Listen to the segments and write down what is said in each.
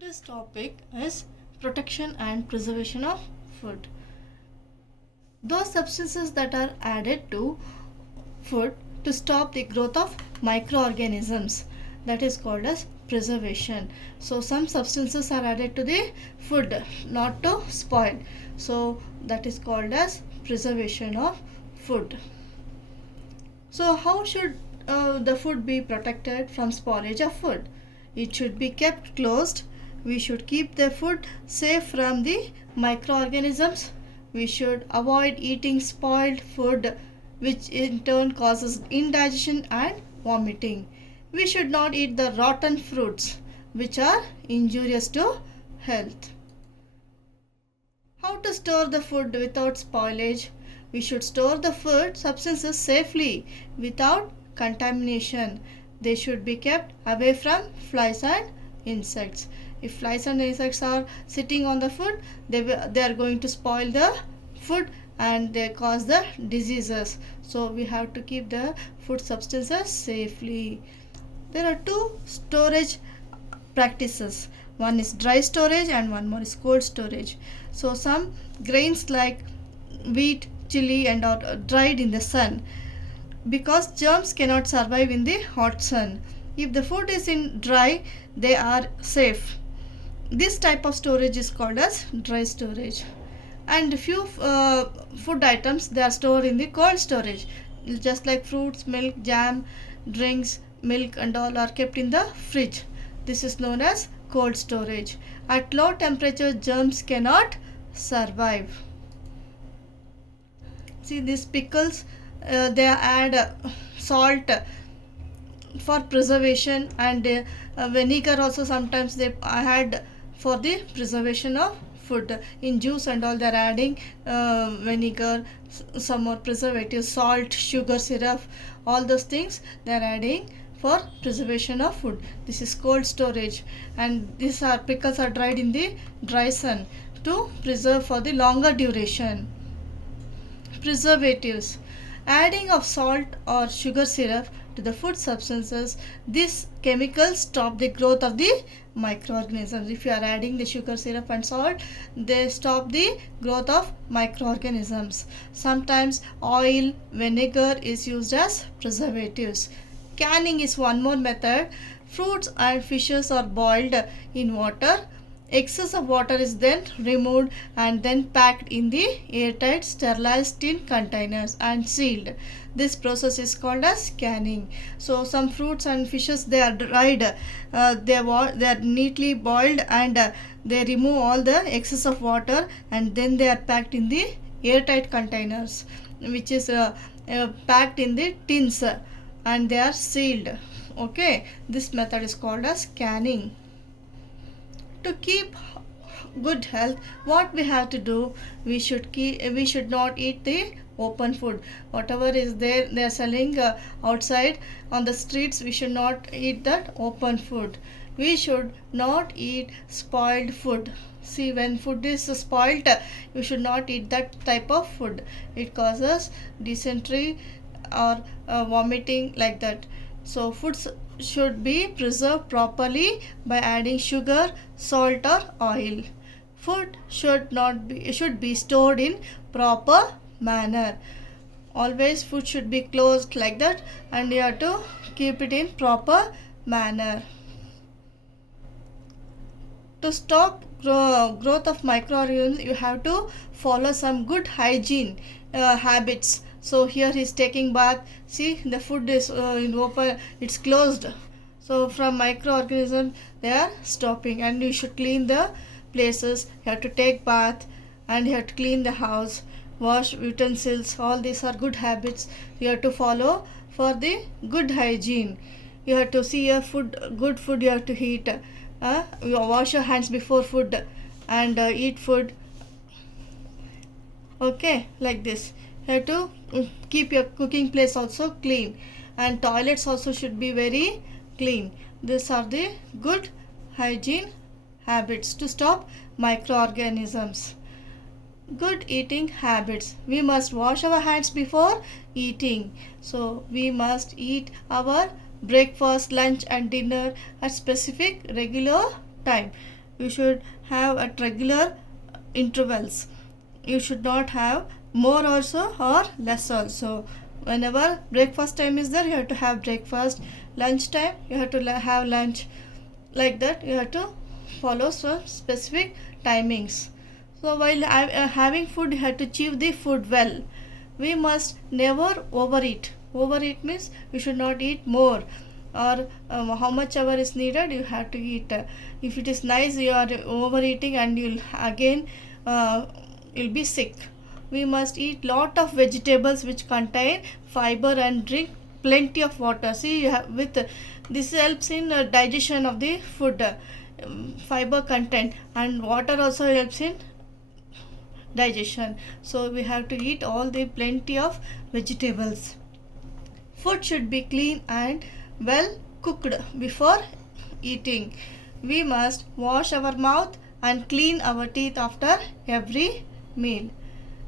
Today's topic is protection and preservation of food. Those substances that are added to food to stop the growth of microorganisms, that is called as preservation. So some substances are added to the food not to spoil. So that is called as preservation of food. So how should the food be protected from spoilage of food? It should be kept closed. We should keep the food safe from the microorganisms. We should avoid eating spoiled food, which in turn causes indigestion and vomiting. We should not eat the rotten fruits, which are injurious to health. How to store the food without spoilage? We should store the food substances safely without contamination. They should be kept away from flies and insects. If flies and insects are sitting on the food, they are going to spoil the food and they cause the diseases. So we have to keep the food substances safely. There are two storage practices. One is dry storage and one more is cold storage. So some grains like wheat, chili and are dried in the sun because germs cannot survive in the hot sun. If the food is in dry, they are safe. This type of storage is called as dry storage. And few food items, they are stored in the cold storage, just like fruits, milk, jam, drinks, milk and all are kept in the fridge. This is known as cold storage. At low temperature, germs cannot survive. See these pickles, they add salt for preservation, and vinegar also sometimes they add for the preservation of food. In juice and all, they are adding vinegar, some more preservatives, salt, sugar, syrup, all those things they are adding for preservation of food. This is cold storage, and these are pickles are dried in the dry sun to preserve for the longer duration. Preservatives. Adding of salt or sugar syrup to the food substances, these chemicals stop the growth of the microorganisms. If you are adding the sugar syrup and salt, they stop the growth of microorganisms. Sometimes oil, vinegar is used as preservatives. Canning is one more method. Fruits and fishes are boiled in water. Excess of water is then removed and then packed in the airtight sterilized tin containers and sealed. This process is called as canning. So some fruits and fishes, they are dried, they are neatly boiled, and they remove all the excess of water and then they are packed in the airtight containers, which is packed in the tins, and they are sealed. Okay, this method is called as canning. To keep good health, what we have to do, we should not eat the open food. Whatever is there, they are selling outside on the streets, we should not eat that open food. We should not eat spoiled food. See, when food is spoiled, you should not eat that type of food. It causes dysentery or vomiting, like that. So foods should be preserved properly by adding sugar, salt or oil. Food should be stored in proper manner. Always food should be closed like that, and you have to keep it in proper manner. To stop growth of microorganisms, you have to follow some good hygiene habits. So here he is taking bath. See, the food is in open, it's closed. So from microorganisms, they are stopping, and you should clean the places. You have to take bath, and you have to clean the house, wash utensils. All these are good habits you have to follow for the good hygiene. You have to see your food, good food you have to eat. You wash your hands before food and eat food. Okay, like this. You have to keep your cooking place also clean, and toilets also should be very clean. These are the good hygiene habits to stop microorganisms. Good eating habits. We must wash our hands before eating. So we must eat our breakfast, lunch and dinner at specific regular time. you should have at regular intervals. You should not have more also or less also. Whenever breakfast time is there, you have to have breakfast. Lunch time, you have to have lunch. Like that, you have to follow some specific timings. So while having food, you have to chew the food well. We must never overeat. Overeat means you should not eat more, or how much ever is needed you have to eat. If it is nice you are overeating and you'll again you'll be sick. We must eat lot of vegetables which contain fiber and drink plenty of water. See, you have, with this helps in digestion of the food, fiber content, and water also helps in digestion. So we have to eat all the plenty of vegetables. Food should be clean and well cooked before eating. We must wash our mouth and clean our teeth after every meal.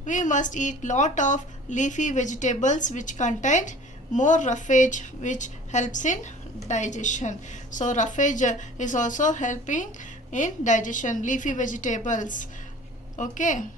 We must eat lot of leafy vegetables which contain more roughage, which helps in digestion. So roughage is also helping in digestion, leafy vegetables. Okay.